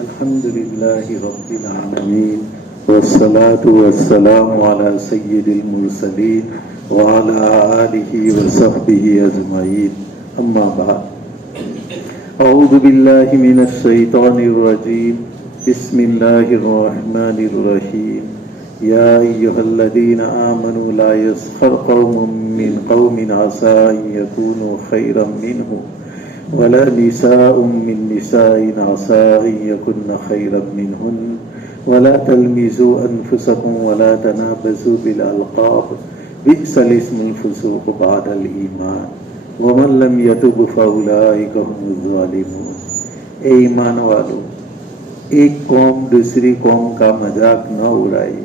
الحمد لله رب العالمين والصلاة والسلام على سيد المرسلين وعلى آله وصحبه أجمعين أما بعد أعوذ بالله من الشيطان الرجيم بسم الله الرحمن الرحيم يا أيها الذين آمنوا لا يسخر قوم من قوم عسى أن يكونوا خيرا منهم ولا نساء من نساء عسى أن يكن خيرا منهن ولا تلمزوا أنفسكم ولا تنابزوا بالألقاب بئس الاسم الفسوق بعد الإيمان ومن لم يتب فأولئك هم الظالمون. اے ایمان والو، ایک قوم دوسری قوم کا مذاق نہ اڑائے.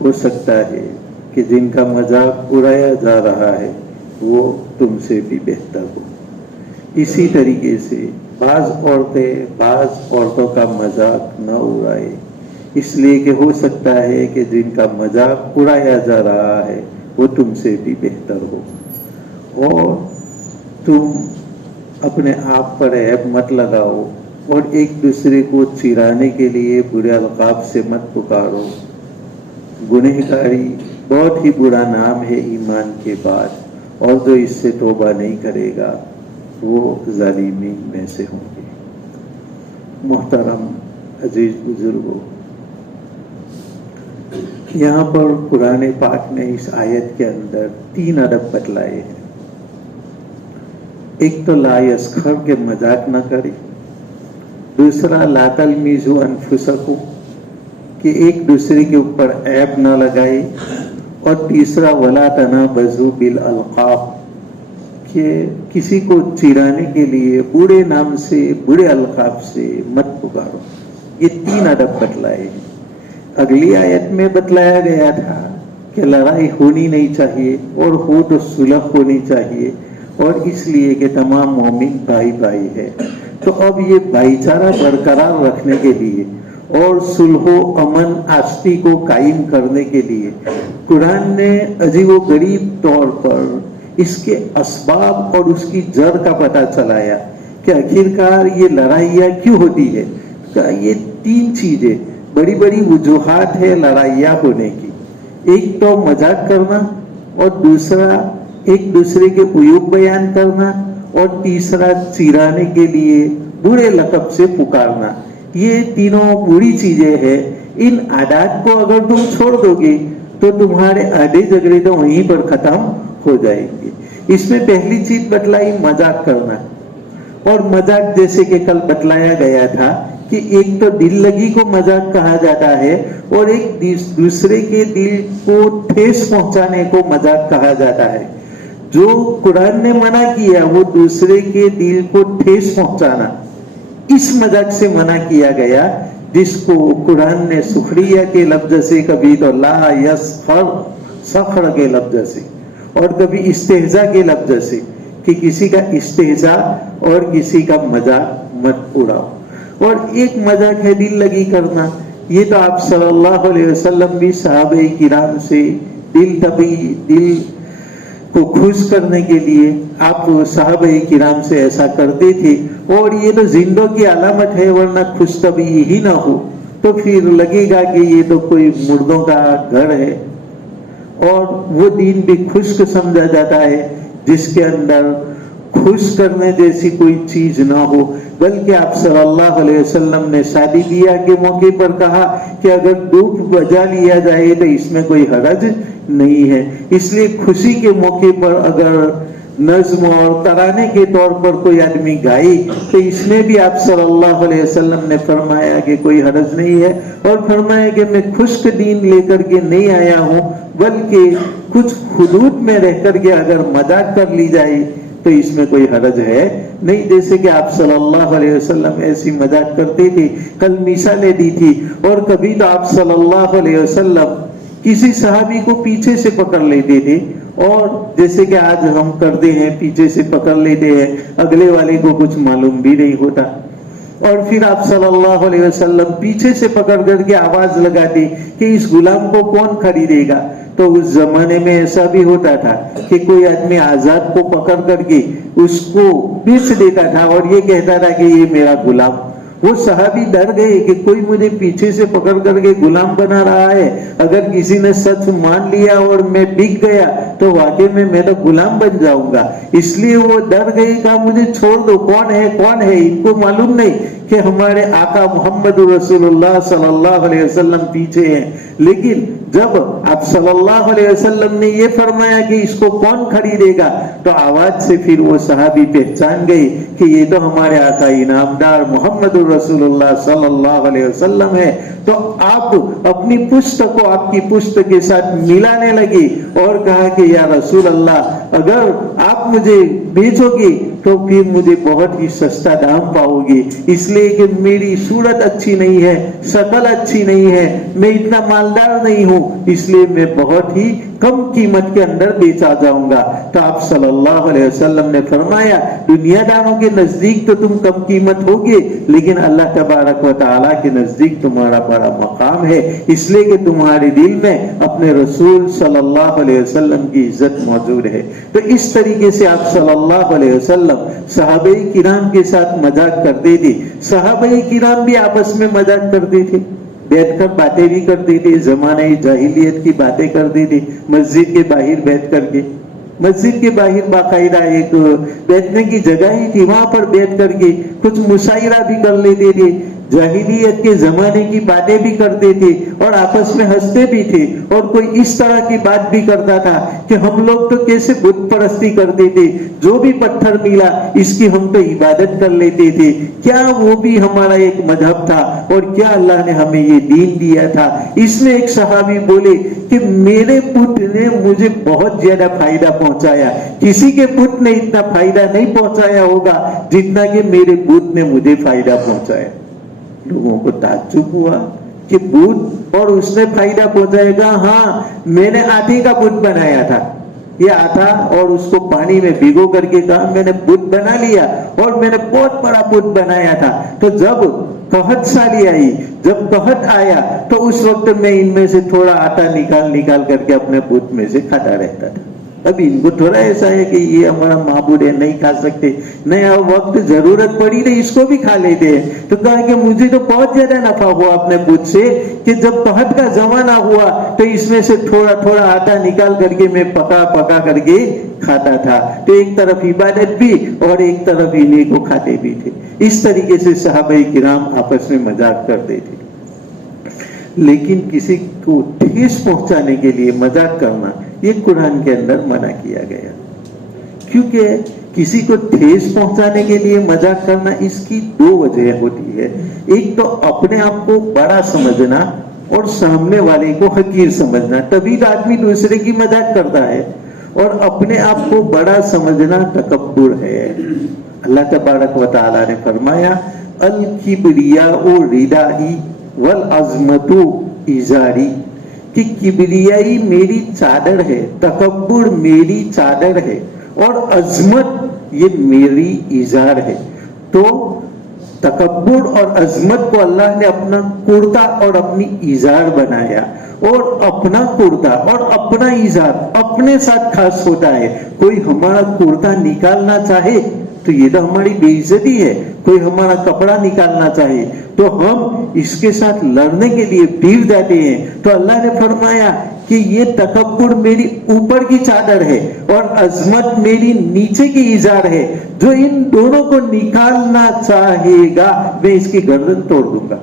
ہو سکتا ہے کہ جن کا مذاق اڑایا جا رہا ہے وہ تم سے بھی بہتر ہو. اسی طریقے سے بعض عورتوں کا مذاق نہ اڑائے، اس لیے کہ ہو سکتا ہے کہ جن کا مذاق اڑایا جا رہا ہے وہ تم سے بھی بہتر ہو. اور تم اپنے آپ پر عیب مت لگاؤ اور ایک دوسرے کو چرانے کے لیے برے القاب سے مت پکارو. گنہگاری بہت ہی برا نام ہے ایمان کے بعد، اور جو اس سے توبہ نہیں کرے گا وہ ظالمین میں سے ہوں گے. محترم عزیز بزرگوں، یہاں پر قرآن پاک نے اس آیت کے اندر 3 ادب بتلائے ہیں. ایک تو لا یسخر کے مذاق نہ کرے، دوسرا لا تلمیزوا انفسکم کہ ایک دوسرے کے اوپر عیب نہ لگائے، اور تیسرا ولا تنابزوا بالالقاب کہ کسی کو چرانے کے لیے برے نام سے برے القاب سے مت پکارو. یہ 3 ادب بتلائے ہیں. اگلی آیت میں بتلایا گیا تھا کہ لڑائی ہونی نہیں چاہیے اور ہو تو صلح ہونی چاہیے، اور اس لیے کہ تمام مومن بھائی بھائی ہے. تو اب یہ بھائی چارہ برقرار رکھنے کے لیے اور صلح و امن آشتی کو قائم کرنے کے لیے قرآن نے عجیب و غریب طور پر اس کے اسباب اور اس کی جڑ کا پتہ چلایا کہ آخرکار یہ لڑائیاں کیوں ہوتی ہے. یہ 3 چیزیں بڑی بڑی وجوہات ہے لڑائیاں ہونے کی. ایک تو مذاق کرنا، اور دوسرا ایک دوسرے کے عیوب بیان کرنا، اور تیسرا چرانے کے لیے برے لقب سے پکارنا. یہ تینوں بری چیزیں ہیں. ان عادات کو اگر تم چھوڑ دو گے تو تمہارے آدھے جھگڑے تو وہیں پر ختم ہو جائیں گے. اس میں پہلی چیز بتلائی مذاق کرنا. اور مذاق جیسے کہ کل بتلایا گیا تھا کہ ایک تو دل لگی کو مذاق کہا جاتا ہے، اور ایک دوسرے کے دل کو ٹھیس پہنچانے کو مذاق کہا جاتا ہے. جو قرآن نے منع کیا وہ دوسرے کے دل کو ٹھیس پہنچانا، اس مذاق سے منع کیا گیا، جس کو قرآن نے سخریہ کے لفظ سے، کبھی تو لا یسخر سخر کے لفظ سے، اور کبھی استہزاء کے لفظ سے، کہ کسی کا استہزاء اور کسی کا مذاق مت اڑاؤ. اور ایک مذاق ہے دل لگی کرنا. یہ تو آپ صلی اللہ علیہ وسلم بھی صحابہ کرام سے دل کو خوش کرنے کے لیے آپ صحابہ کرام سے ایسا کرتے تھے. اور یہ تو زندوں کی علامت ہے، ورنہ خوش طبعی ہی نہ ہو تو پھر لگے گا کہ یہ تو کوئی مردوں کا گھر ہے. اور وہ دین بھی خشک سمجھا جاتا ہے جس کے اندر خوش کرنے جیسی کوئی چیز نہ ہو. بلکہ آپ صلی اللہ علیہ وسلم نے شادی بیاہ کے موقع پر کہا کہ اگر دودھ بجا لیا جائے تو اس میں کوئی حرج نہیں ہے. اس لیے خوشی کے موقع پر اگر نظم اور ترانے کے طور پر کوئی آدمی گائے تو اس میں بھی آپ صلی اللہ علیہ وسلم نے فرمایا کہ کوئی حرج نہیں ہے. اور فرمایا کہ میں خشک دین لے کر کے نہیں آیا ہوں، بلکہ کچھ حدود میں رہ کر کے اگر مذاق کر لی جائے تو اس میں کوئی حرج ہے نہیں. جیسے کہ آپ صلی اللہ علیہ وسلم ایسی مذاق کرتے تھے. کل مثالیں دی تھی. اور کبھی تو آپ صلی اللہ علیہ وسلم کسی صحابی کو پیچھے سے پکڑ لیتے تھے، اور جیسے کہ آج ہم کرتے ہیں پیچھے سے پکڑ لیتے ہیں، اگلے والے کو کچھ معلوم بھی نہیں ہوتا. اور پھر آپ صلی اللہ علیہ وسلم پیچھے سے پکڑ کر کے آواز لگاتے کہ اس غلام کو کون خریدے گا. تو اس زمانے میں ایسا بھی ہوتا تھا کہ کوئی آدمی آزاد کو پکڑ کر کے اس کو بیچ دیتا تھا اور یہ کہتا تھا کہ یہ میرا غلام. وہ सहाबी डर गए कि कोई मुझे पीछे से पकड़ करके गुलाम बना रहा है, अगर किसी ने सच मान लिया और मैं बिक गया तो वाकई में मैं तो गुलाम बन जाऊंगा। इसलिए वो डर गए, कहा मुझे छोड़ दो, कौन है, इनको मालूम नहीं कि हमारे आका मोहम्मद रसूलुल्लाह सल्लल्लाहु अलैहि वसल्लम पीछे हैं। लेकिन जब आप सल्लल्लाहु अलैहि वसल्लम ने ये फरमाया कि इसको कौन खरीदेगा, तो आवाज से फिर वो सहाबी पहचान गए कि ये तो हमारे आका इनामदार मोहम्मद रसूलुल्लाह सल्लल्लाहु अलैहि वसल्लम है। तो आप अपनी पुश्त को आपकी पुश्त के साथ मिलाने लगी और कहा कि या रसूल अल्लाह, अगर आप मुझे बेचोगे तो फिर मुझे बहुत ही सस्ता दाम पाओगे, इसलिए कि मेरी सूरत अच्छी नहीं है, शक्ल अच्छी नहीं है, मैं इतना मालदार नहीं हूं, इसलिए मैं बहुत ही कम कीमत के अंदर बेचा जाऊंगा। तो आप सल्लल्लाहु अलैहि वसल्लम ने फरमाया, दुनियादारों के नजदीक तो तुम कम कीमत होगे, लेकिन अल्लाह तबारक व तआला के नजदीक तुम्हारा बड़ा मकाम है, इसलिए कि तुम्हारे दिल में अपने रसूल सल्लल्लाहु अलैहि वसल्लम की इज्जत मौजूद है। तो इस तरीके से आप सल्लल्लाहु अलैहि वसल्लम सहाबे किराम के साथ मजाक करते थे। सहाबे किराम भी आपस में मजाक करते थे, बैठकर बातें भी करते थे, जमाने जाहिलियत की बातें करते थे, मस्जिद के बाहर बैठ करके। मस्जिद के बाहर बाकायदा एक बैठने की जगह ही थी, वहां पर बैठ करके कुछ मुशायरा भी कर लेते थे, जाहिलियत के जमाने की बातें भी करते थे और आपस में हंसते भी थे। और कोई इस तरह की बात भी करता था कि हम लोग तो कैसे बुत परस्ती करते थे, जो भी पत्थर मिला इसकी हम तो इबादत कर लेते थे, क्या वो भी हमारा एक मजहब था और क्या अल्लाह ने हमें ये दीन दिया था। इसमें एक सहाबी बोले कि मेरे पुत ने मुझे बहुत ज्यादा फायदा पहुंचाया, किसी के पुत ने इतना फायदा नहीं पहुंचाया होगा जितना कि मेरे पुत ने मुझे फायदा पहुंचाया। लोगों को ताज्जुब हुआ कि बुत और उसने फायदा पहुंचाएगा। हाँ, मैंने आटे का बुत बनाया था, ये आटा और उसको पानी में भिगो करके कहा मैंने बुत बना लिया और मैंने बहुत बड़ा बुत बनाया था। तो जब कहत साली आई, जब कहत आया तो उस वक्त मैं इनमें से थोड़ा आटा निकाल करके अपने बुत में से खाता रहता था। अब इनको थोड़ा ऐसा है कि ये हमारा माबूद है, नहीं खा सकते, नहीं अब वक्त जरूरत पड़ी तो इसको भी खा लेते हैं। तो कहा कि मुझे तो बहुत ज्यादा नफा हुआ अपने बुत से कि जब कहत का जमाना हुआ तो इसमें से थोड़ा थोड़ा आटा निकाल करके मैं पका करके खाता था। तो एक तरफ इबादत भी और एक तरफ इन्हीं को खाते भी थे। इस तरीके से सहाबा किराम आपस में मजाक करते थे। लेकिन किसी को ठेस पहुंचाने के लिए मजाक करना ये कुरान के अंदर मना किया गया, क्योंकि किसी को ठेस पहुंचाने के लिए मजाक करना इसकी दो वजह होती है। एक तो अपने आप को बड़ा समझना और सामने वाले को हकीर समझना, तभी तो आदमी दूसरे की मजाक करता है। और अपने आप को बड़ा समझना तकब्बुर है। अल्लाह तबारक व तआला ने फरमाया अल किब्रियाउ रिदाई वल अज़मतु इजारी, कि किब्रियाई मेरी चादर है, तकब्बुर मेरी चादर है और अजमत ये मेरी इजार है। तो तकब्बुर और अजमत को अल्लाह ने अपना कुर्ता और अपनी इजार बनाया, और अपना कुर्ता और अपना इजार अपने साथ खास होता है। कोई हमारा कुर्ता निकालना चाहे तो ये तो हमारी बेइज्जती है, कोई हमारा कपड़ा निकालना चाहे तो हम इसके साथ लड़ने के लिए भिड़ जाते हैं। तो अल्लाह ने फरमाया कि ये तकब्बुर मेरी ऊपर की चादर है और अजमत मेरी नीचे की इजार है, जो इन दोनों को निकालना चाहेगा मैं इसकी गर्दन तोड़ दूंगा,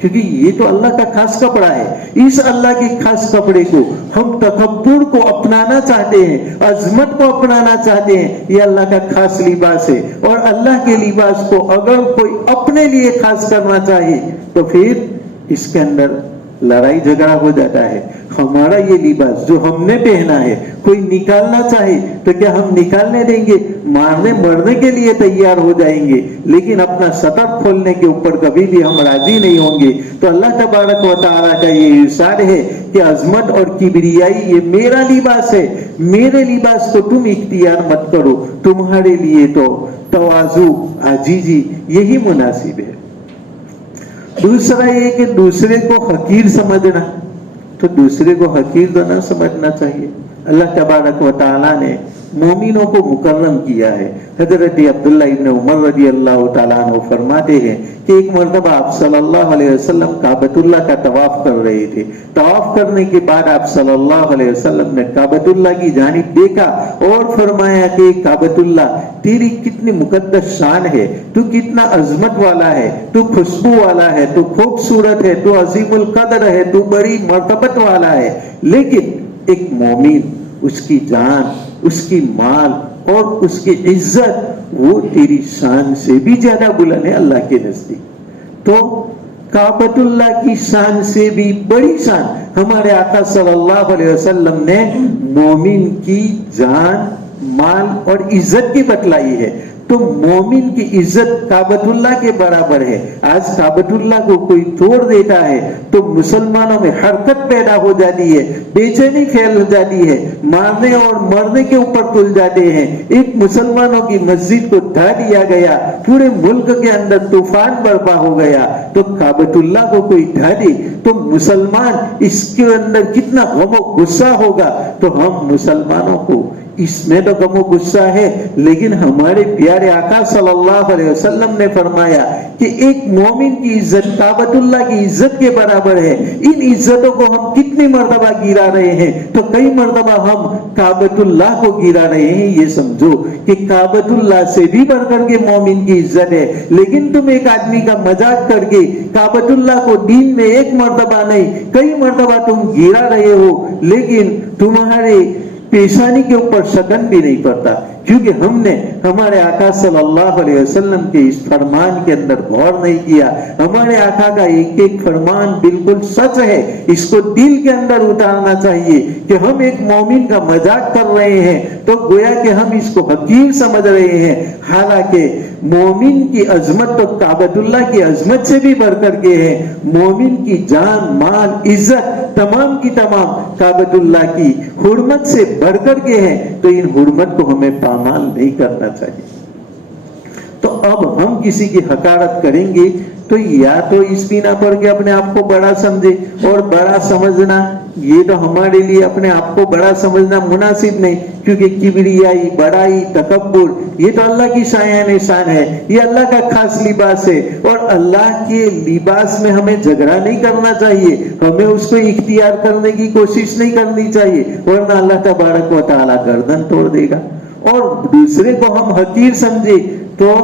क्योंकि ये तो अल्लाह का खास कपड़ा है। इस अल्लाह के खास कपड़े को हम तकब्बुर को अपनाना चाहते हैं, अजमत को अपनाना चाहते हैं, ये अल्लाह का खास लिबास है। और अल्लाह के लिबास को अगर कोई अपने लिए खास करना चाहे तो फिर इसके अंदर लड़ाई झगड़ा हो जाता है। हमारा ये लिबास जो हमने पहना है कोई निकालना चाहे तो क्या हम निकालने देंगे? मारने मरने के लिए तैयार हो जाएंगे, लेकिन अपना सतर खोलने के ऊपर कभी भी हम राजी नहीं होंगे। तो अल्लाह तबारक व तआला का ये इरशाद है कि अजमत और किब्रियाई ये मेरा लिबास है, मेरे लिबास को तुम इख्तियार मत करो, तुम्हारे लिए तो तवाज़ु आजीजी यही मुनासिब है। दूसरा ये कि दूसरे को हकीर समझना, तो दूसरे को हकीर तो ना समझना चाहिए। अल्लाह तबारक व तआला ने मोमिनों को मुकर्रम किया है। हजरत अब्दुल्ला इब्न उमर रजी अल्लाह ताला अन्हु फरमाते हैं कि एक मरतबा आप सल्लल्लाहु अलैहि वसल्लम काबतुल्लाह का तवाफ कर रहे थे। तवाफ करने के बाद आप सल्लल्लाहु अलैहि वसल्लम ने काबतुल्लाह की जानिब देखा और फरमाया कि काबतुल्लाह तेरी कितनी मुकद्दस शान है, तू कितना अजमत वाला है, तू खुशबू वाला है, तू खूबसूरत है, तू अजीमुल कदर है, तू बड़ी मर्तबत वाला है। लेकिन एक मोमिन, उसकी जान, उसकी माल और उसकी इज्जत वो तेरी शान से भी ज्यादा बुलंद है अल्लाह के नजदीक। तो काबतुल्लाह की शान से भी बड़ी शान हमारे आका सल्लल्लाहु अलैहि वसल्लम ने मोमिन की जान, माल और इज्जत की बतलाई है। तो मोमिन की इज्जत काबतुल्लाह के बराबर है। आज काबतुल्लाह को कोई तोड़ देता है तो मुसलमानों में हरकत पैदा हो जाती है, बेचैनी फैल जाती है, मारने और मरने के ऊपर तुल जाते हैं। एक मुसलमानों की मस्जिद को ढा दिया गया, पूरे मुल्क के अंदर तूफान बर्पा हो गया। तो काबतुल्लाह को कोई ढा दे तो मुसलमान इसके अंदर कितना गम और गुस्सा होगा। तो हम मुसलमानों को इसमें तो गम और गुस्सा है, लेकिन हमारे प्यारे आका सल्लल्लाहु अलैहि वसल्लम ने फरमाया कि एक मोमिन की इज्जत काबतुल्लाह की इज्जत के बराबर है। इन इज्जतों को हम कितनी मर्तबा गिरा रहे हैं, तो कई मर्तबा हम काबतुल्लाह को गिरा रहे हैं। ये समझो कि काबतुल्लाह से भी बढ़कर के मोमिन की इज्जत है। लेकिन तुम एक आदमी का मजाक करके काबतुल्लाह को दिन में एक मर्तबा नहीं कई मर्तबा तुम गिरा रहे हो, लेकिन तुम्हारे पेशानी के ऊपर शकन भी नहीं पड़ता, क्योंकि हमने हमारे आका सल्लल्लाहु अलैहि वसल्लम के इस फरमान के अंदर गौर नहीं किया। हमारे आका का एक एक फरमान बिल्कुल सच है, इसको दिल के अंदर उतारना चाहिए कि हम एक मोमिन का मजाक कर रहे हैं तो गोया कि हम इसको हकीर समझ रहे हैं। हालांकि मोमिन की अजमत तो काबतुल्लाह की अजमत से भी बढ़कर के है। मोमिन की जान, माल, इज्जत तमाम की तमाम काबतुल्लाह की हुर्मत से बढ़कर के है। तो इन हुर्मत को हमें पामाल नहीं करना चाहिए। तो अब हम किसी की हकारत करेंगे तो या तो इस बिना पर के अपने आप को बड़ा समझे, और बड़ा समझना ये तो हमारे लिए अपने आप को बड़ा समझना मुनासिब नहीं, क्योंकि किबरियाई, बड़ाई, तकब्बुर ये तो अल्लाह की शान शान है, ये अल्लाह का खास लिबास है। और अल्लाह के लिबास में हमें झगड़ा नहीं करना चाहिए, हमें उसको इख्तियार करने की कोशिश नहीं करनी चाहिए, वरना अल्लाह तबारक व तआला गर्दन तोड़ देगा। और दूसरे को हम हकीर समझे तो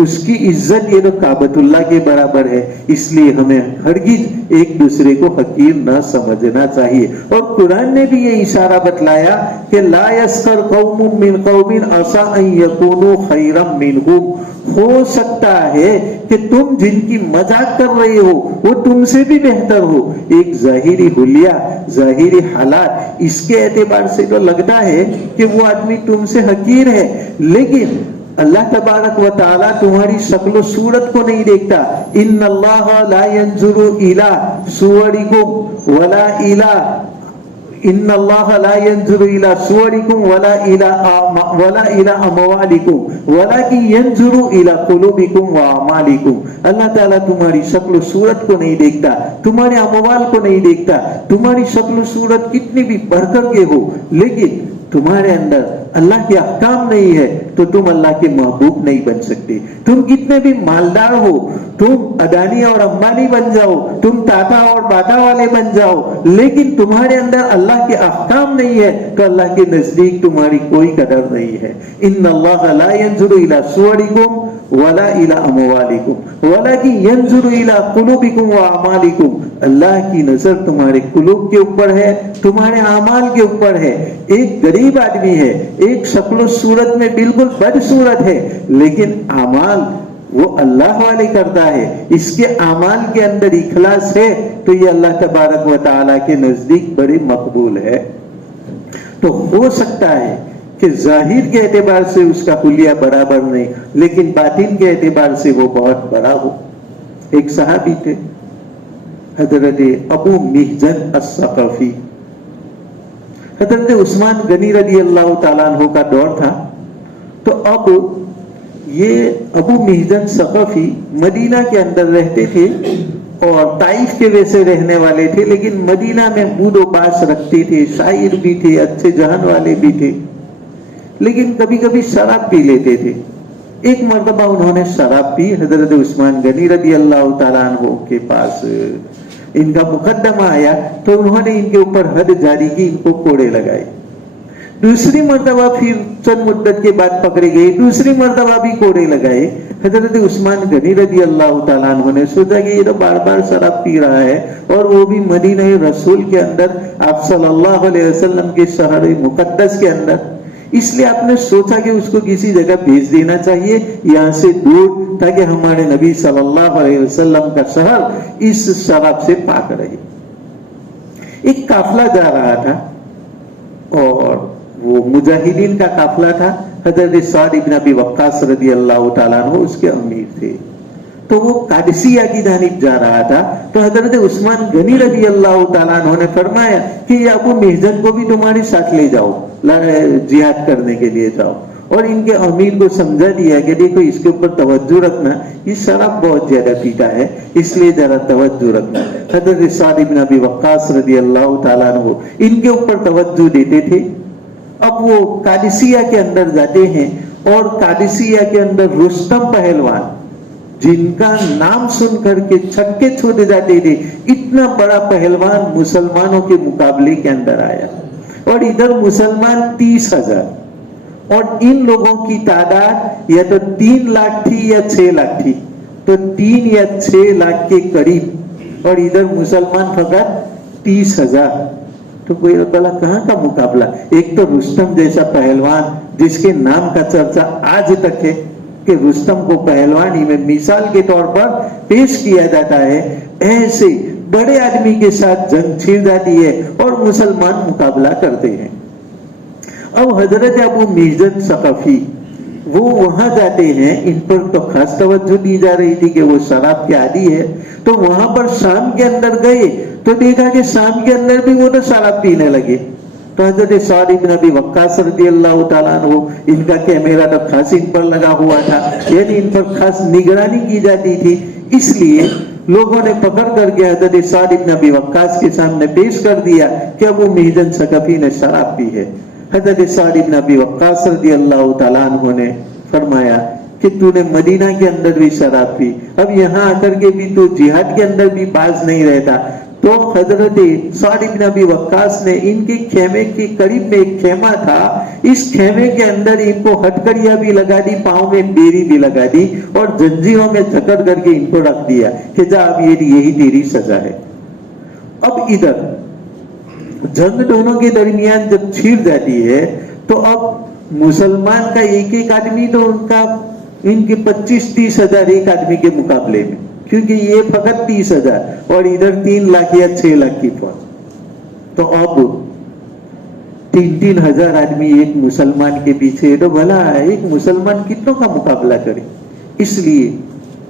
उसकी इज्जत ये तो काबतुल्लाह के बराबर है। इसलिए हमें हरगिज एक दूसरे को हकीर न समझना चाहिए। और कुरान ने भी ये इशारा बतलाया कि ला यस्कर कौमुम मिन कौमिन असा अन यकूनु खैरम मिनहुम। हो सकता है कि तुम जिनकी मजाक कर रहे हो वो तुमसे भी बेहतर हो। एक जाहिरी हुलिया, जाहिरी हालात, इसके एतबार से तो लगता है कि वो आदमी तुमसे हकीर है, लेकिन अल्लाह तबारक व तआला तुम्हारी शक्ल सूरत को नहीं देखता। इन्नल्लाह ला यंजुरु इला सुवरिकुम वला इला इन्नल्लाह ला यंजुरु इला सुवरिकुम वला इला अमवालिकुम वलाकिन यंजुरु इला कुलूबिकुम व अमालिकुम। अल्लाह ताला तुम्हारी शक्ल सूरत को नहीं देखता, तुम्हारे अमवाल को नहीं देखता। तुम्हारी शक्ल सूरत कितनी भी बढ़कर के हो, लेकिन तुम्हारे अंदर अल्लाह के अहकाम नहीं है तो तुम अल्लाह के महबूब नहीं बन सकते। तुम कितने भी मालदार हो, तुम अदानी और अंबानी बन जाओ, तुम टाटा और बाटा वाले बन जाओ, लेकिन तुम्हारे अंदर अल्लाह के अहकाम नहीं है तो अल्लाह के नजदीक तुम्हारी कोई कदर नहीं है। इन्नल्लाह ला यंजुरु इला सुवरिकुम वला इला अमवालिकुम वलाकिन यंजुरु इला कुलूबिकुम व अमालिकुम। अल्लाह की नजर तुम्हारे कुलूब के ऊपर है, तुम्हारे अमाल के ऊपर है। एक गरीब आदमी है, एक शक्ल सूरत में बिल्कुल बदसूरत है, लेकिन अमाल वो अल्लाह वाले करता है, इसके अमाल के अंदर इखलास है, तो ये अल्लाह तबारक व तआला के नजदीक बड़ी मकबूल है। तो हो सकता है कि जाहिर के एतबार से उसका हुलिया बराबर नहीं, लेकिन बातिन के एतबार से वो बहुत बड़ा हो। एक सहाबी थे हजरत अबू मिहजन अस्सक़फ़ी। हजरत उस्मान गनी रज़ी अल्लाह तआला अन्हु का दौर था। तो अब ये अबू मिहजन सक़फ़ी मदीना के अंदर रहते थे और ताइफ के वैसे रहने वाले थे, लेकिन मदीना में मूड व बास रखते थे, शायर भी थे, अच्छे जहन वाले भी थे। لیکن کبھی کبھی شراب پی لیتے تھے. ایک مرتبہ انہوں نے شراب پی. حضرت عثمان غنی رضی اللہ تعالیٰ عنہ کے پاس ان کا مقدمہ آیا تو انہوں نے ان کے اوپر حد جاری کی, ان کو کوڑے لگائے. دوسری مرتبہ پھر چند مدت کے بعد پکڑے گئے, دوسری مرتبہ بھی کوڑے لگائے. حضرت عثمان غنی رضی اللہ تعالیٰ عنہ نے سوچا کہ یہ تو بار بار شراب پی رہا ہے, اور وہ بھی مدینہ رسول کے اندر, آپ صلی اللہ علیہ وسلم کے شہر مقدس کے اندر. اس لیے آپ نے سوچا کہ اس کو کسی جگہ بھیج دینا چاہیے یہاں سے دور, تاکہ ہمارے نبی صلی اللہ علیہ وسلم کا شہر اس شراب سے پاک رہے. ایک قافلہ جا رہا تھا اور وہ مجاہدین کا قافلہ تھا. حضرت سعد بن ابی وقاص رضی اللہ تعالیٰ عنہ اس کے امیر تھے. تو وہ قادسیہ کی جانب جا رہا تھا. تو حضرت عثمان غنی رضی اللہ تعالیٰ عنہ نے فرمایا کہ یہ ابو محزن کو بھی تمہارے ساتھ لے جاؤ, جہاد کرنے کے لیے جاؤ. اور ان کے امیر کو سمجھا دیا کہ دیکھو اس کے اوپر توجہ رکھنا, یہ شراب بہت زیادہ پیتا ہے, اس لیے ذرا توجہ رکھنا. حضرت سعد بن ابی وقاص رضی اللہ تعالیٰ عنہ ان کے اوپر توجہ دیتے تھے. اب وہ قادسیہ کے اندر جاتے ہیں, اور قادسیہ کے اندر رستم پہلوان, جن کا نام سن کر کے چھکے چھوڑے جاتے تھے, اتنا بڑا پہلوان مسلمانوں کے مقابلے کے اندر آیا. اور ادھر مسلمان 30,000, اور ان لوگوں کی تعداد یا تو 3 لاکھ تھی یا 6 لاکھ تھی, تو 3 یا 6 لاکھ کے قریب, اور ادھر مسلمان فقط 30,000. تو کوئی بلا کہاں کا مقابلہ. ایک تو رستم جیسا پہلوان جس کے نام کا چرچا آج تک ہے کہ رستم کو پہلوانی میں مثال کے طور پر پیش کیا جاتا ہے, ایسے بڑے آدمی کے ساتھ جنگ چھڑ جاتی ہے اور مسلمان مقابلہ کرتے ہیں. اب حضرت ابو محزن ثقفی وہ وہاں جاتے ہیں, ان پر تو خاص توجہ دی جا رہی تھی کہ وہ شراب کے عادی ہے. تو وہاں پر شام کے اندر گئے تو دیکھا کہ شام کے اندر بھی وہ تو شراب پینے لگے. تو حضرت سعد بن ابی وقاص رضی اللہ تعالیٰ عنہ, ان کا کیمرہ تو خاص ان پر لگا ہوا تھا, یعنی ان پر خاص نگرانی کی جاتی تھی. اس لیے لوگوں نے پکڑ کر کے حضرت سعد بن ابی وقاص کے سامنے پیش کر دیا کہ ابو محزن ثقفی نے شراب پی ہے. حضرت سعد بن ابی وقاص رضی اللہ تعالیٰ عنہ نے فرمایا کہ تو نے مدینہ کے اندر بھی شراب پی, اب یہاں آ کر کے بھی تو جہاد کے اندر بھی باز نہیں رہتا. تو حضرت سعد بن ابی وقاص نے ان کے خیمے کے قریب میں ایک خیمہ تھا, اس خیمے کے اندر ان کو ہتکڑیاں بھی لگا دی, پاؤں میں بیری بھی لگا دی, اور زنجیروں میں جکڑ کر کے ان کو رکھ دیا کہ جا اب یہی تیری سزا ہے. اب ادھر جنگ دونوں کے درمیان جب چھڑ جاتی ہے تو اب مسلمان کا ایک آدمی تو ان کے 25-30 ہزار ایک آدمی کے مقابلے میں, کیونکہ یہ فقط 30,000 اور ادھر 3 لاکھ یا 6 لاکھ کی فوج. تو اب 3-3 ہزار آدمی ایک مسلمان کے پیچھے, تو بھلا ایک مسلمان کتنوں کا مقابلہ کرے. اس لیے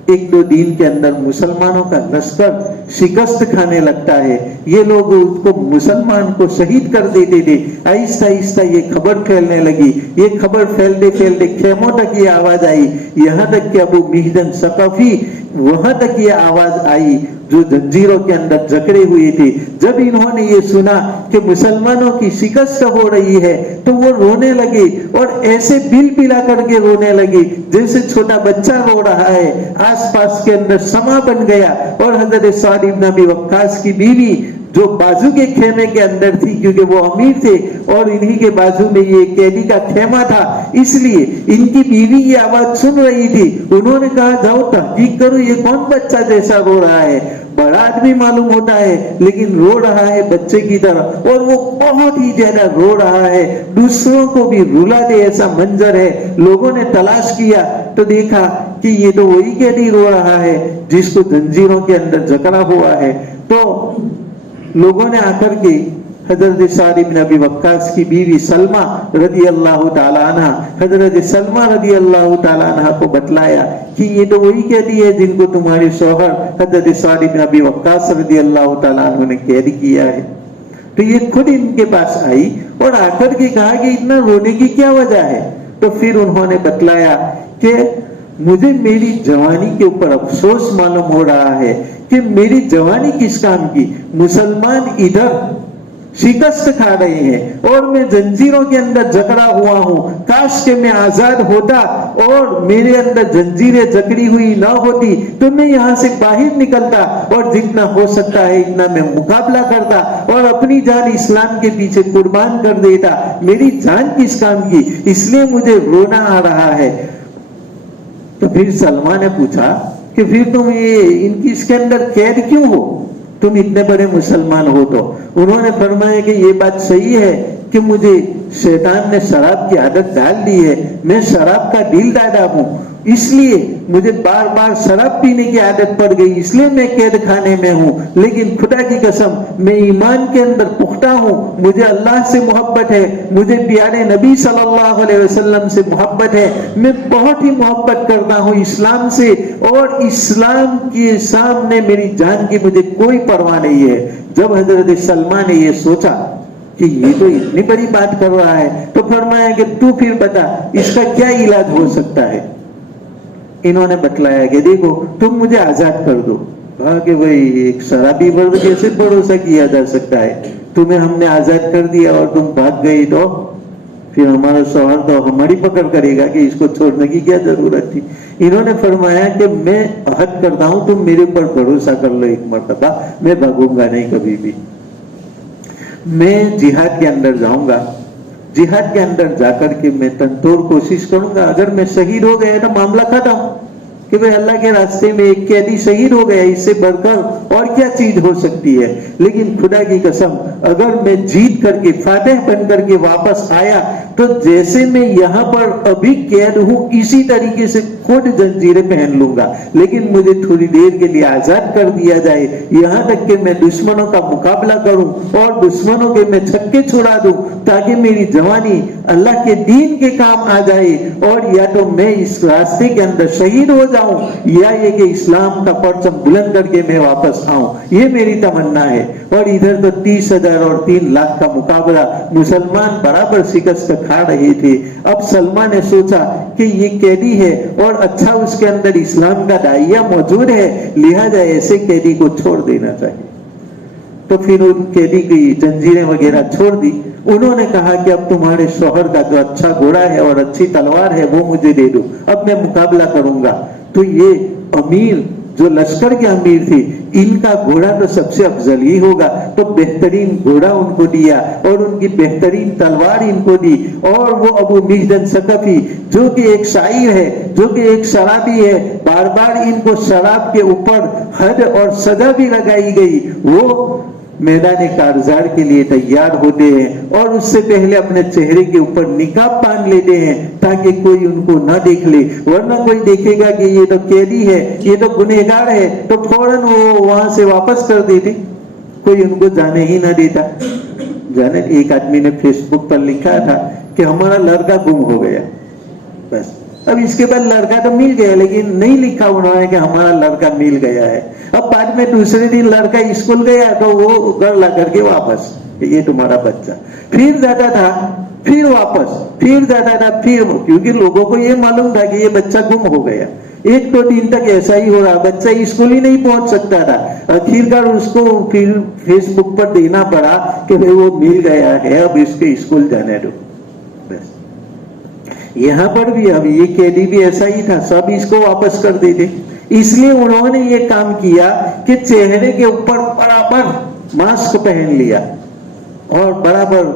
1-2 دن کے اندر مسلمانوں کا لشکر شکست کھانے لگتا ہے. یہ لوگ اس کو مسلمان کو شہید کر دیتے تھے. آہستہ آہستہ یہ خبر پھیلنے لگی. یہ خبر پھیلتے پھیلتے خیموں تک یہ آواز آئی, یہاں تک کہ ابو محزن ثقفی وہاں تک یہ آواز آئی جو زنجیروں کے اندر جکڑے ہوئے تھے. جب انہوں نے یہ سنا کہ مسلمانوں کی شکست ہو رہی ہے تو وہ رونے لگے, اور ایسے بل بلا کر کے رونے لگے جیسے چھوٹا بچہ رو رہا ہے. آس پاس کے اندر سما بن گیا, اور حضرت سعد بن ابی وقاص کی بیوی جو بازو کے خیمے کے اندر تھی, کیونکہ وہ امیر تھے اور انہی کے بازو میں یہ قیدی کا خیمہ تھا, اس لیے ان کی بیوی یہ آواز سن رہی تھی. انہوں نے کہا جاؤ تحقیق کرو یہ کون بچہ جیسا رو رہا ہے. بڑا آدمی معلوم ہوتا ہے لیکن رو رہا ہے بچے کی طرح, اور وہ بہت ہی زیادہ رو رہا ہے, دوسروں کو بھی رلا دے ایسا منظر ہے. لوگوں نے تلاش کیا تو دیکھا کہ یہ تو وہی قیدی رو رہا ہے جس کو زنجیروں کے اندر جکڑا ہوا ہے. تو لوگوں نے آ کر کے حضرت سعد بن ابی وقاص کی بیوی سلمہ رضی اللہ تعالیٰ عنہ, حضرت سلمہ رضی اللہ تعالیٰ عنہ کو بتلایا کہ یہ تو وہی قیدی ہے جن کو تمہارے شوہر حضرت سعد بن ابی وقاص رضی اللہ تعالیٰ عنہ نے قید کیا ہے. تو یہ خود ان کے پاس آئی اور آ کر کے کہا کہ اتنا رونے کی کیا وجہ ہے. تو پھر انہوں نے بتلایا کہ مجھے میری جوانی کے اوپر افسوس معلوم ہو رہا ہے کہ میری جوانی کس کام کی. مسلمان ادھر शिकस्त खा रहे हैं और मैं जंजीरों के अंदर जकड़ा हुआ हूं। काश के मैं आजाद होता और मेरे अंदर जंजीरें जकड़ी हुई ना होती तो मैं यहाँ से बाहर निकलता और जितना हो सकता है इतना मैं मुकाबला करता और अपनी जान इस्लाम के पीछे कुर्बान कर देता। मेरी जान किस काम की, इसलिए मुझे रोना आ रहा है। तो फिर सलमान ने पूछा कि फिर तुम ये इनकी इसके अंदर कैद क्यों हो, तुम इतने बड़े मुसलमान हो। तो उन्होंने फरमाया कि ये बात सही है कि मुझे शैतान ने शराब की आदत डाल दी है, मैं शराब का दिल दादा हूं, इसलिए मुझे बार बार शराब पीने की आदत पड़ गई, इसलिए मैं कैद खाने में हूं। लेकिन खुदा की कसम मैं ईमान के अंदर पुख्ता हूं, मुझे अल्लाह से मोहब्बत है, मुझे प्यारे नबी सल्लल्लाहु अलैहि वसल्लम से मोहब्बत है, मैं बहुत ही मोहब्बत करता हूं इस्लाम से और इस्लाम के सामने मेरी जान की मुझे कोई परवाह नहीं है। जब हजरत सलमान ने ये सोचा कि ये तो इतनी बड़ी बात कर रहा है तो फरमाया कि तू फिर बता इसका क्या इलाज हो सकता है। इन्होंने बतलाया कि देखो तुम मुझे आजाद कर दो। कहा कि भाई एक शराबी वर्ग कैसे भरोसा किया जा सकता है, तुम्हें हमने आजाद कर दिया और तुम भाग गई तो फिर हमारा शौहर तो हमारी पकड़ करेगा कि इसको छोड़ने की क्या जरूरत थी। इन्होंने फरमाया कि मैं अहद करता हूं तुम मेरे ऊपर भरोसा कर लो एक मर्तबा, मैं भागूंगा नहीं कभी भी, मैं जिहाद के अंदर जाऊंगा, जिहाद के अंदर जाकर के मैं तनतोड़ कोशिश करूंगा, अगर मैं शहीद हो गया तो मामला खत्म कि भाई अल्लाह के रास्ते में एक कैदी शहीद हो गया, इससे बढ़कर और क्या चीज हो सकती है। लेकिन खुदा की कसम अगर मैं जीत करके फातेह बन करके वापस आया तो जैसे मैं यहाँ पर अभी कैद हूं इसी तरीके से खुद जंजीरें पहन लूंगा, लेकिन मुझे थोड़ी देर के लिए आजाद कर दिया जाए, यहाँ तक कि मैं दुश्मनों का मुकाबला करूं और दुश्मनों के मैं छक्के छुड़ा दूं ताकि मेरी जवानी अल्लाह के दीन के काम आ जाए और या तो मैं इस रास्ते के अंदर शहीद हो जाऊं या ये कि इस्लाम का परचम बुलंद करके मैं वापस आऊं, ये मेरी तमन्ना है। और इधर तो 30,000 और 3 लाख का मुकाबला, मुसलमान बराबर शिकस्त खा रहे थे। अब सलमान ने सोचा कि ये कैदी है और अच्छा उसके अंदर इस्लाम का दाइया मौजूद है, लिहाजा ऐसे कैदी को छोड़ देना चाहिए। तो फिर उन कैदी की जंजीरें वगैरह छोड़ दी। उन्होंने कहा कि अब तुम्हारे शौहर का जो अच्छा घोड़ा है और अच्छी तलवार है वो मुझे दे दो, अब मैं मुकाबला करूंगा। तो ये अमीर जो लश्कर के अमीर थे इनका घोड़ा तो सबसे अफजल ही होगा, तो बेहतरीन घोड़ा उनको दिया और उनकी बेहतरीन तलवार इनको दी। और वो अबू मिहजन सकफी जो कि एक शायर है, जो कि एक शराबी है, बार बार इनको शराब के ऊपर हद और सजा भी लगाई गई, वो मैदान कारजार के लिए तैयार होते हैं और उससे पहले अपने चेहरे के ऊपर निकाब बांध लेते हैं ताकि कोई उनको ना देख ले, वरना कोई देखेगा कि ये तो कैदी है, ये तो गुनहगार है, तो फौरन वो वहां से वापस कर देते, कोई उनको जाने ही ना देता। जाने एक आदमी ने फेसबुक पर लिखा था कि हमारा लड़का गुम हो गया, बस। अब इसके बाद लड़का तो मिल गया लेकिन नहीं लिखा उन्होंने कि हमारा लड़का मिल गया है। अब बाद में दूसरे दिन लड़का स्कूल गया तो वो घर ला करके वापस ये तुम्हारा बच्चा, फिर जाता था, फिर वापस, फिर जाता था, फिर, क्योंकि लोगों को ये मालूम था कि ये बच्चा गुम हो गया। 1-2 दिन तक ऐसा ही हो रहा, बच्चा स्कूल ही नहीं पहुंच सकता था। आखिरकार उसको फिर फेसबुक पर देना पड़ा कि भाई वो मिल गया है, अब इसके स्कूल जाने दो, बस। यहाँ पर भी अब ये कैदी भी ऐसा ही था, सब इसको वापस कर देते। इसलिए उन्होंने ये काम किया कि चेहरे के ऊपर बराबर मास्क पहन लिया और बराबर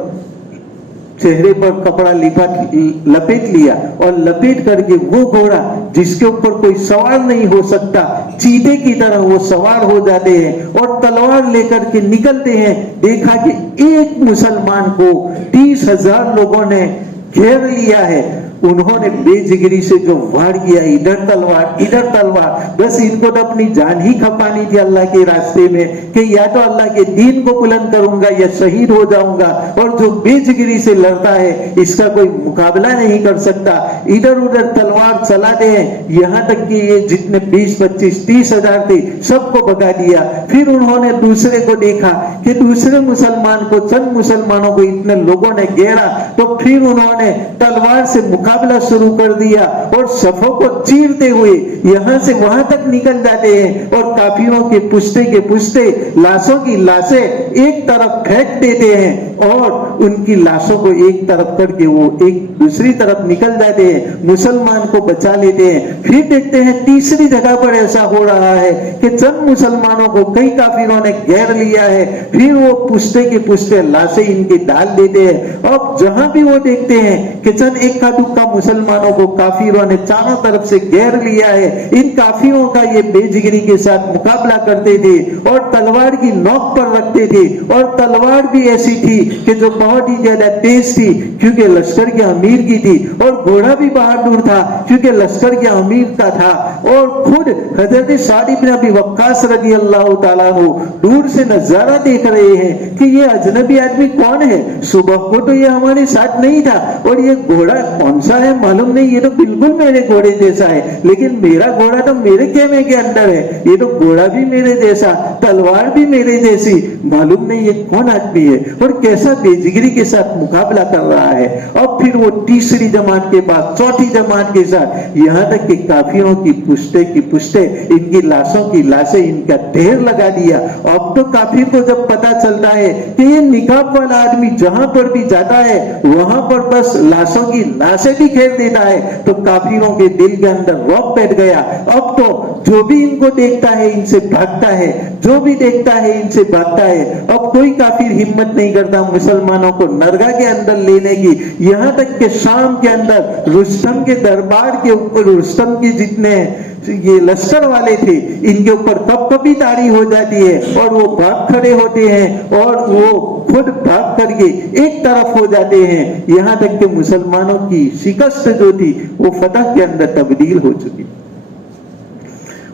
चेहरे पर कपड़ा लपेट लिया और लपेट करके वो घोड़ा जिसके ऊपर कोई सवार नहीं हो सकता, चीते की तरह वो सवार हो जाते हैं और तलवार लेकर के निकलते हैं। देखा कि एक मुसलमान को 30,000 लोगों ने घेर लिया है। उन्होंने बेजिगरी से जो वार किया, इधर तलवार, बस इनको तो अपनी जान ही खपानी थी अल्लाह के रास्ते में कि या तो अल्लाह के दीन को बुलंद करूंगा या शहीद हो जाऊंगा। और जो बेजिगरी से लड़ता है इसका कोई मुकाबला नहीं कर सकता, इधर उधर तलवार चलाते हैं, यहाँ तक कि ये जितने 20, 25, 30,000 थे सबको भगा दिया। फिर उन्होंने दूसरे को देखा कि दूसरे मुसलमान को, चंद मुसलमानों को इतने लोगों ने घेरा, तो फिर उन्होंने तलवार से मुकाबला मुकाबला शुरू कर दिया और सफों को चीरते हुए यहाँ से वहां तक निकल जाते हैं और काफिरों के पुश्ते लाशों की लाशें एक तरफ फेंक देते हैं और उनकी लाशों को एक तरफ करके वो एक दूसरी तरफ निकल जाते हैं, मुसलमान को बचा लेते हैं। फिर देखते हैं तीसरी जगह पर ऐसा हो रहा है कि चंद मुसलमानों को कई काफिरों ने घेर लिया है, फिर वो पुश्ते के पुश्ते लाशें इनके डाल देते हैं। अब जहां भी वो देखते हैं कि चंद इक्का दुक्का मुसलमानों को काफिरों ने चारों तरफ से घेर लिया है, इन काफिरों का ये बेजिगरी के साथ मुकाबला करते थे और तलवार की नोक पर रखते थे। और तलवार भी ऐसी थी कि जो बहुत ही ज्यादा तेज थी क्योंकि लश्कर के अमीर की थी, और घोड़ा भी बहादुर था क्योंकि लश्कर के अमीर का था। और खुद हजरत साद इब्न अबी वक्कास रजी अल्लाह ताला अन्हु दूर से नजारा देख रहे हैं कि ये अजनबी आदमी कौन है, सुबह को तो ये हमारे साथ नहीं था और ये घोड़ा कौन सा है मालूम नहीं, ये तो बिल्कुल मेरे घोड़े जैसा है, लेकिन मेरा घोड़ा तो मेरे खेमे के अंदर है, ये तो घोड़ा भी मेरे जैसा, तलवार भी मेरे जैसी, मालूम नहीं ये कौन आदमी है और कैसा बेजिगरी के साथ मुकाबला कर रहा है। अब फिर वो तीसरी जमात के बाद चौथी जमात के साथ यहाँ तक कि काफिरों की पुश्ते इनकी लाशों की लाशें इनका ढेर लगा दिया। अब तो काफिर को जब पता चलता है कि ये निकाब वाला आदमी जहां पर भी जाता है वहां पर बस लाशों की लाशें भी घेर देता है, तो काफिरों के दिल के अंदर रौब बैठ गया। अब तो जो भी इनको देखता है इनसे भागता है, जो भी देखता है इनसे भागता है। अब कोई काफिर हिम्मत नहीं करता मुसलमानों को नरगा के अंदर लेने की। यहाँ तक कि शाम के अंदर रुस्तम के दरबार के ऊपर रुस्तम के जितने ये लश्कर वाले थे इनके ऊपर कभी तारी हो जाती है और वो भाग खड़े होते हैं और वो खुद भाग करके एक तरफ हो जाते हैं। यहाँ तक कि मुसलमानों की शिकस्त जो थी वो फतह के अंदर तब्दील हो चुकी।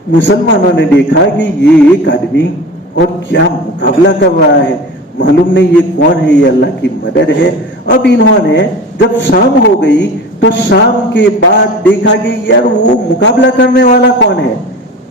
मुसलमानों ने देखा कि ये एक आदमी और क्या मुकाबला कर रहा है, मालूम नहीं ये कौन है, ये अल्लाह की मदद है। अब इन्होंने जब शाम हो गई तो शाम के बाद देखा कि यार वो मुकाबला करने वाला कौन है,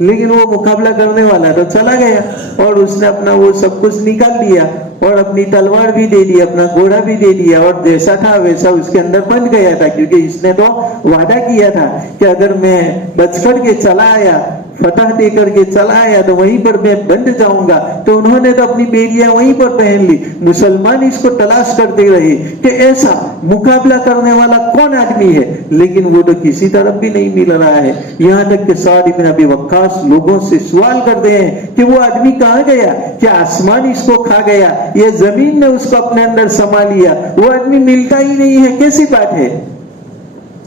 लेकिन वो मुकाबला करने वाला तो चला गया और उसने अपना वो सब कुछ निकाल दिया और अपनी तलवार भी दे दी, अपना घोड़ा भी दे दिया और जैसा था वैसा उसके अंदर बन गया था, क्योंकि इसने तो वादा किया था कि अगर मैं बच कर के चला आया, फतह दे करके चला आया तो वहीं पर मैं बंद जाऊंगा। तो उन्होंने तो अपनी बेड़ियां वहीं पर पहन ली। मुसलमान इसको तलाश करते रहे कि ऐसा मुकाबला करने वाला कौन आदमी है, लेकिन वो तो किसी तरफ भी नहीं मिल रहा है। यहाँ तक कि साद इब्न अबी वक्कास लोगों से सवाल करते हैं कि वो आदमी कहाँ गया, क्या आसमान इसको खा गया, ये जमीन ने उसको अपने अंदर समा लिया, वो आदमी मिलता ही नहीं है, कैसी बात है।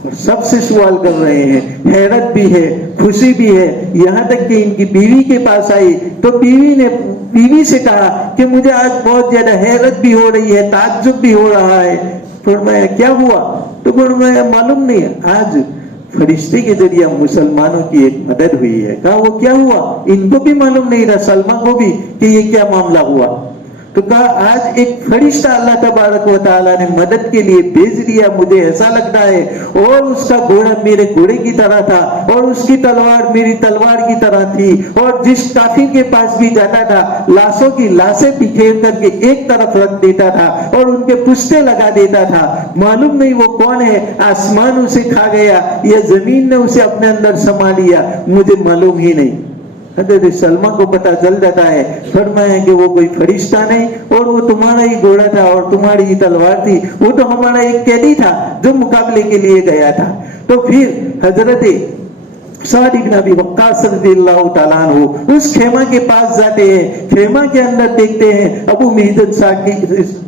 और सबसे सवाल कर रहे हैं, हैरत भी है, खुशी भी है। यहाँ तक कि इनकी बीवी के पास आई तो बीवी से कहा कि मुझे आज बहुत ज्यादा हैरत भी हो रही है, ताज्जुब भी हो रहा है। फरमाया क्या हुआ, तो फरमाया मालूम नहीं, आज फरिश्ते के जरिए मुसलमानों की एक मदद हुई है। कहा वो क्या हुआ, इनको भी मालूम नहीं था, सलमा को भी, कि ये क्या मामला हुआ। तो कहा आज एक फरिश्ता अल्लाह तबारक व तआला ने मदद के लिए भेज दिया, मुझे ऐसा लगता है, और उसका घोड़ा मेरे घोड़े की तरह था और उसकी तलवार मेरी तलवार की तरह थी, और जिस काफिर के पास भी जाता था लाशों की लाशें बिखेर करके एक तरफ रख देता था और उनके पुश्ते लगा देता था। मालूम नहीं वो कौन है, आसमान उसे खा गया या जमीन ने उसे अपने अंदर समा लिया, मुझे मालूम ही नहीं। हज़रत सलमा को पता चल जाता है, फरमाया कि वो कोई फरिश्ता नहीं और वो तुम्हारा ही घोड़ा था और तुम्हारी ही तलवार थी, वो तो हमारा एक कैदी था जो मुकाबले के लिए गया था। तो फिर हजरत साद इब्न अबी वक्कास रज़ियल्लाहु ताला अन्हु उस खेमा के पास जाते हैं। खेमा के अंदर देखते हैं अबू मिहजन साकी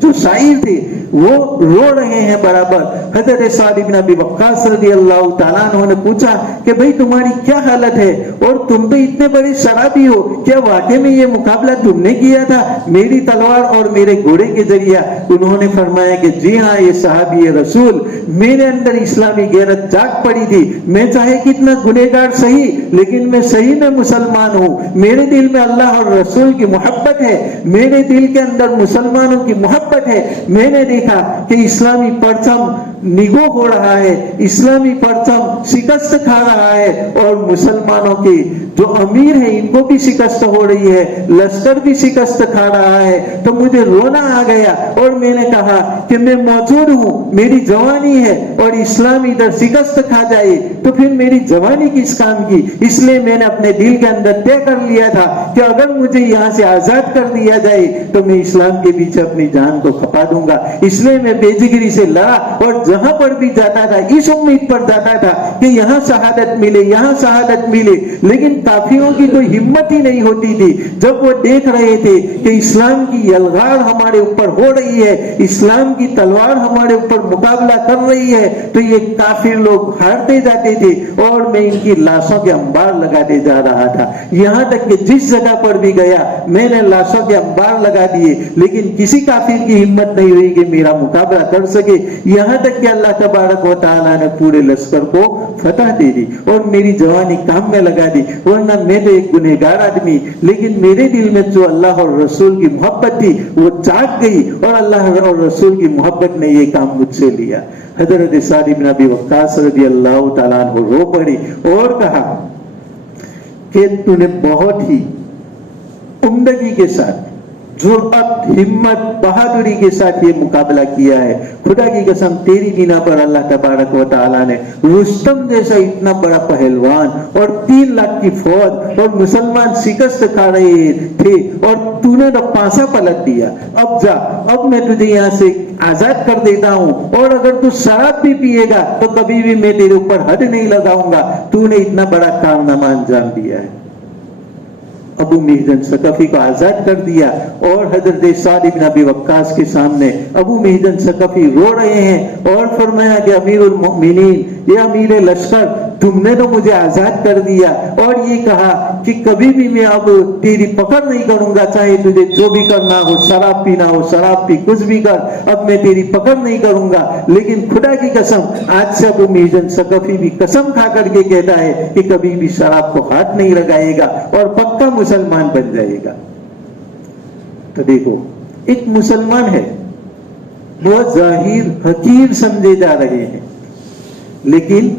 जो शायर थे वो रो रहे हैं बराबर। हजरत साद इब्न अबी वक्कास रज़ियल्लाहु ताला अन्हु ने पूछा कि भाई तुम्हारी क्या हालत है और तुम तो इतने बड़े शराबी हो, क्या वाकई में ये मुकाबला तुमने किया था मेरी तलवार और मेरे घोड़े के जरिए। उन्होंने फरमाया कि जी हाँ ये सहाबी रसूल, मेरे अंदर इस्लामी गैरत जाग पड़ी थी, मैं चाहे कितना गुनहगार सही, लेकिन मैं सही में मुसलमान हूँ, मेरे दिल में अल्लाह और रसूल की محبت ہے, میرے دل کے اندر مسلمانوں کی محبت ہے. میں نے دیکھا کہ اسلامی پرچم نگو ہو رہا ہے, اسلامی پرچم شکست کھا رہا ہے, اور مسلمانوں کے جو امیر ہیں ان کو بھی شکست ہو رہی ہے, لشکر بھی شکست کھا رہا ہے. تو مجھے رونا آ گیا اور میں نے کہا کہ میں موجود ہوں, میری جوانی ہے, اور اسلام ادھر شکست کھا جائے تو پھر میری جوانی کس کام کی. اس لیے میں نے اپنے دل کے اندر طے کر لیا تھا کہ اگر مجھے یہاں سے آزاد کر دیا جائے تو میں اسلام کے پیچھے اپنی جان کو کھپا دوں گا. اس لیے میں بے جگری سے لڑا, اور جہاں پر بھی جاتا تھا اس امید پر جاتا تھا کہ یہاں شہادت ملے, یہاں شہادت ملے. لیکن کافروں کی کوئی ہمت ہی نہیں ہوتی تھی. جب وہ دیکھ رہے تھے کہ اسلام کی یلغار ہمارے اوپر ہو رہی ہے, اسلام کی تلوار ہمارے اوپر مقابلہ کر رہی ہے, تو یہ کافر لوگ ہارتے جاتے تھے, اور میں ان کی لاشوں کے انبار لگاتے جا رہا تھا. یہاں تک کہ جس جگہ پر بھی گیا میں نے لاشوں کے انبار لگا دیے, لیکن کسی کافر کی ہمت نہیں ہوئی کہ میرا مقابلہ کر سکے. یہاں تک کہ اللہ تبارک و تعالیٰ نے پورے لشکر کو فتح دے دی اور میری جوانی کام میں لگا دی. ورنہ میں تو ایک گنہگار آدمی, لیکن میرے دل میں جو اللہ اور رسول کی محبت تھی وہ جاگ گئی, اور اللہ اور رسول کی محبت نے یہ کام مجھ سے لیا. حضرت سعد بن ابی وقاص رضی اللہ تعالیٰ عنہ رو پڑی اور کہا کہ تو نے بہت ہی عمدگی کے ساتھ, جرأت, ہمت, بہادری کے ساتھ یہ مقابلہ کیا ہے. خدا کی قسم تیری بنا پر اللہ تبارک و تعالیٰ نے رستم جیسا اتنا بڑا پہلوان اور 3 لاکھ کی فوج اور مسلمان شکست کھا رہے تھے, اور تو نے تو پانسا پلٹ دیا. اب جا, اب میں تجھے یہاں سے آزاد کر دیتا ہوں, اور اگر تو شراب بھی پیے گا تو کبھی بھی میں تیرے اوپر حد نہیں لگاؤں گا. تو نے اتنا بڑا کارنامہ انجام دیا ہے. ابو محزن ثقفی کو آزاد کر دیا, اور حضرت سعد بن ابی وقاص کے سامنے ابو محزن ثقفی رو رہے ہیں اور فرمایا کہ امیر المؤمنین, یہ امیر لشکر, تم نے تو مجھے آزاد کر دیا اور یہ کہا کہ کبھی بھی میں اب تیری پکڑ نہیں کروں گا, چاہے تجھے جو بھی کرنا ہو, شراب پینا ہو شراب پی, کچھ بھی کر, اب میں تیری پکڑ نہیں کروں گا. لیکن خدا کی قسم آج سے ابو محزن ثقفی بھی قسم کھا کر کے کہتا ہے کہ کبھی بھی شراب کو ہاتھ نہیں لگائے گا اور پکا مسلمان بن جائے گا. تو دیکھو ایک مسلمان ہے, بہت ظاہر حقیر سمجھے جا رہے ہیں, لیکن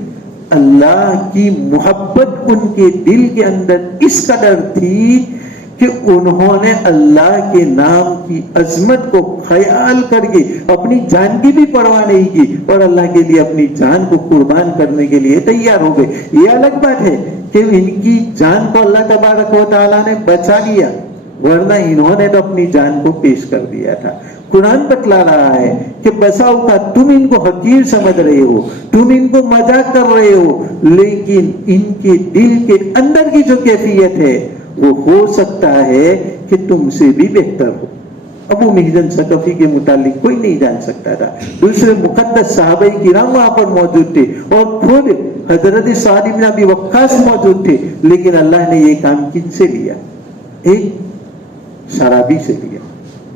اللہ کی محبت ان کے دل کے اندر اس قدر تھی کہ انہوں نے اللہ کے نام کی عظمت کو خیال کر کے اپنی جان کی بھی پرواہ نہیں کی, اور اللہ کے لیے اپنی جان کو قربان کرنے کے لیے تیار ہو گئے. یہ الگ بات ہے کہ ان کی جان کو اللہ تبارک و تعالیٰ نے بچا لیا, ورنہ انہوں نے تو اپنی جان کو پیش کر دیا تھا. قرآن بتلا رہا ہے کہ بسا اوقات تم ان کو حقیر سمجھ رہے ہو, تم ان کو مذاق کر رہے ہو, لیکن ان کے دل کے اندر کی جو کیفیت ہے وہ ہو سکتا ہے کہ تم سے بھی بہتر ہو. ابو محزن ثقفی کے متعلق کوئی نہیں جان سکتا تھا. دوسرے مقدس صحابہ کرام وہاں پر موجود تھے, اور خود حضرت سعد بن ابی وقاص موجود تھے, لیکن اللہ نے یہ کام کن سے لیا؟ ایک شرابی سے لیا,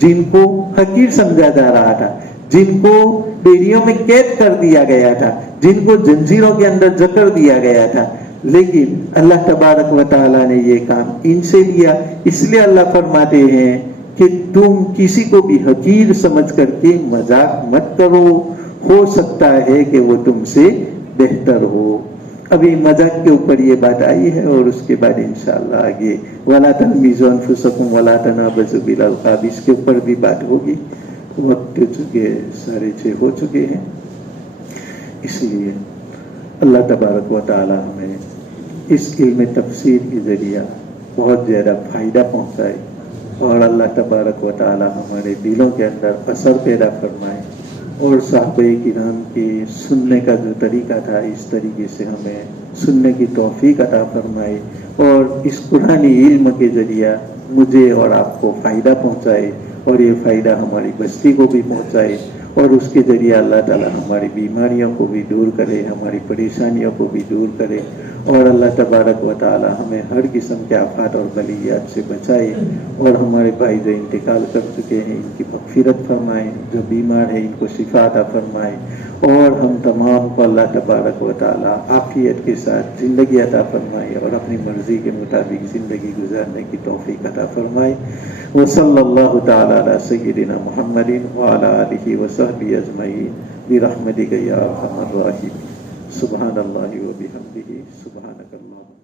جن کو حقیر سمجھا جا رہا تھا, جن کو بیڑیوں میں قید کر دیا گیا تھا, جن کو زنجیروں کے اندر جکڑ دیا گیا تھا. لیکن اللہ تبارک و تعالیٰ نے یہ کام ان سے لیا. اس لیے اللہ فرماتے ہیں کہ تم کسی کو بھی حقیر سمجھ کر کے مذاق مت کرو, ہو سکتا ہے کہ وہ تم سے بہتر ہو. ابھی مذاق کے اوپر یہ بات آئی ہے, اور اس کے بعد انشاءاللہ آگے وَلَا تَلْمِزُوا أَنفُسَكُمْ وَلَا تَنَابَزُوا بِالْأَلْقَابِ اس کے اوپر بھی بات ہوگی. وقت چکے 6:30 ہو چکے ہیں, اس لیے اللہ تبارک و تعالی ہمیں اس علم تفسیر کے ذریعہ بہت زیادہ فائدہ پہنچائے, اور اللہ تبارک و تعالی ہمارے دلوں کے اندر اثر پیدا فرمائے, اور صحابہ کرام کے سننے کا جو طریقہ تھا اس طریقے سے ہمیں سننے کی توفیق عطا فرمائے, اور اس قرآنی علم کے ذریعہ مجھے اور آپ کو فائدہ پہنچائے, اور یہ فائدہ ہماری بستی کو بھی پہنچائے, اور اس کے ذریعہ اللہ تعالی ہماری بیماریوں کو بھی دور کرے, ہماری پریشانیوں کو بھی دور کرے, اور اللہ تبارک و تعالی ہمیں ہر قسم کے آفات اور بلیات سے بچائے، اور ہمارے بھائی جو انتقال کر چکے ہیں ان کی مغفرت فرمائے، جو بیمار ہیں ان کو شفا عطا فرمائے، اور ہم تمام کو اللہ تبارک و تعالی عافیت کے ساتھ زندگی عطا فرمائے اور اپنی مرضی کے مطابق زندگی گزارنے کی توفیق عطا فرمائے۔ وصلی اللہ تعالی علی سیدنا محمد وعلی آلہ وصحبہ اجمعین برحمتک یا ارحم الراحمین۔ سبحان اللہ و بحمدہ، سبحانک اللہم